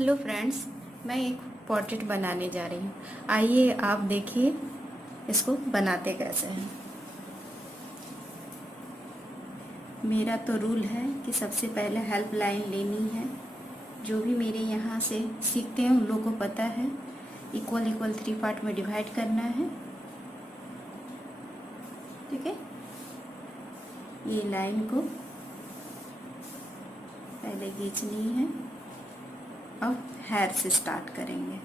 Hello friends, मैं एक portrait बनाने जा रही हूँ। आइए आप देखिए इसको बनाते कैसे हैं। मेरा तो रूल है कि सबसे पहले हेल्पलाइन लेनी है। जो भी मेरे यहाँ से सीखते हैं उन लोगों को पता है, इक्वल इक्वल 3 पार्ट में डिवाइड करना है। ठीक है, ये लाइन को पहले खींचनी है। अब हेयर से स्टार्ट करेंगे।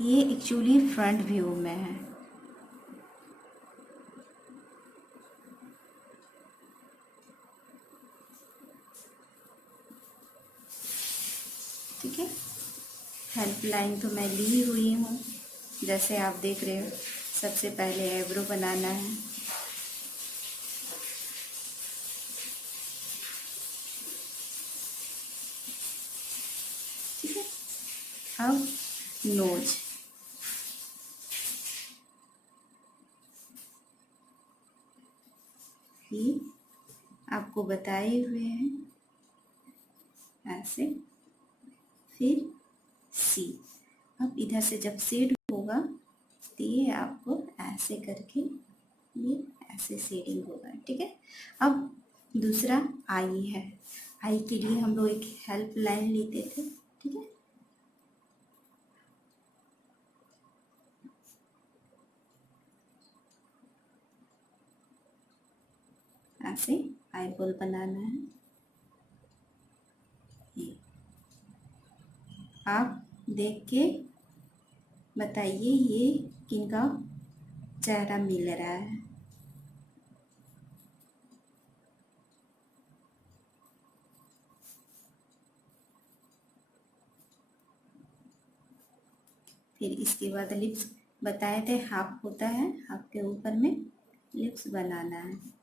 ये एक्चुअली फ्रंट व्यू में है। ठीक है, हेल्पलाइन तो मैं ली हुई हूँ। जैसे आप देख रहे हो, सबसे पहले आईब्रो बनाना है। ठीक है, अब नोज। ये आपको बताए हुए हैं, ऐसे, फिर सी। अब इधर से जब शेड होगा तो ये आपको ऐसे करके ये ऐसे शेडिंग होगा। ठीक है, अब दूसरा आई है। आई के लिए हम लोग एक हेल्प लाइन लेते थे। ठीक है, ऐसे आईबॉल बनाना है। ये आप देख के बताइए ये किनका चेहरा मिल रहा है। फिर इसके बाद लिप्स बताए थे, हाफ होता है, हाफ के ऊपर में लिप्स बनाना है।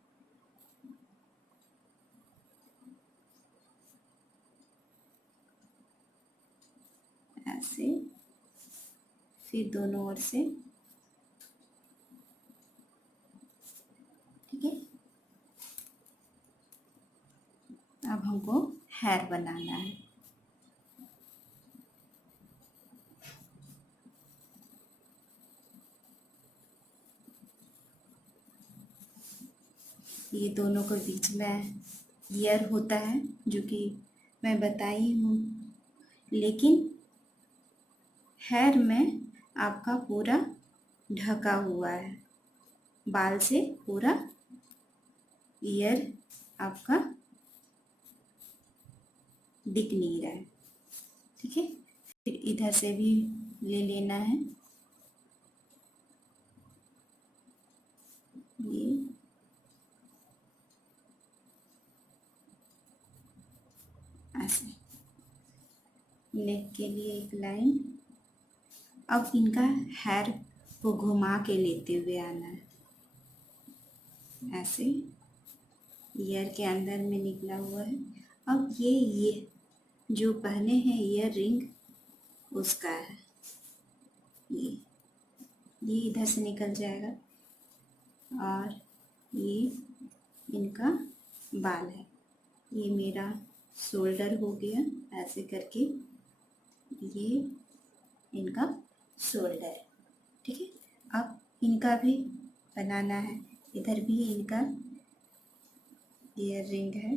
ऐसे, फिर दोनों ओर से। ठीक है, अब हमको हेयर बनाना है। ये दोनों के बीच में ईयर होता है, जो कि मैं बताई हूँ, लेकिन हेयर में आपका पूरा ढका हुआ है, बाल से पूरा ईयर आपका दिख नहीं रहा है। ठीक है, फिर इधर से भी ले लेना है। ये ऐसे नेक के लिए एक लाइन। अब इनका हेयर को घुमा के लेते हुए आना है, ऐसे ईयर के अंदर में निकला हुआ है। अब ये जो पहने हैं ईयर रिंग उसका है, ये इधर से निकल जाएगा। और ये इनका बाल है। ये मेरा शोल्डर हो गया, ऐसे करके ये इनका शोल्डर है। ठीक है, अब इनका भी बनाना है। इधर भी इनका ईयर रिंग है,